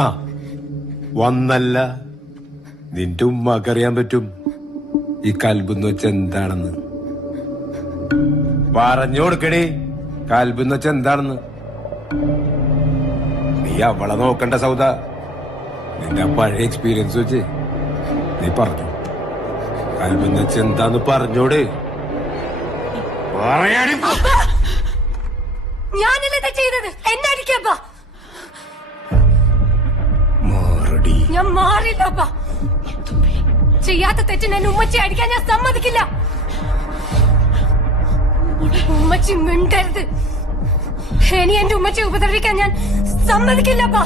ആ വന്നല്ല നിന്റെ ഉമ്മക്കറിയാൻ പറ്റും ഈ കൽബെന്ന് വെച്ച എന്താണെന്ന്. പറഞ്ഞു കൊടുക്കണേ കൽബെന്ന് വെച്ച എന്താണെന്ന്. നീ അവളെ നോക്കണ്ട സൗദ. നിന്റെ പഴയ എക്സ്പീരിയൻസ് വെച്ച് നീ പറഞ്ഞു കൽബെന്ന് വെച്ച എന്താന്ന് പറഞ്ഞോട്. ഞാനല്ലേ ചെയ്തത്, എന്നടിക്കപ്പാ. ഞാൻ മാറില്ലപ്പാ. ചെയ്യാത്ത തെറ്റിന് എന്നെ ഉമ്മച്ചി അടിക്കാൻ ഞാൻ സമ്മതിക്കില്ല. ഉമ്മച്ചി മിണ്ടരുത്. ഇനി എന്റെ ഉമ്മച്ചി ഉപദ്രവിക്കാൻ ഞാൻ സമ്മതിക്കില്ലപ്പാ.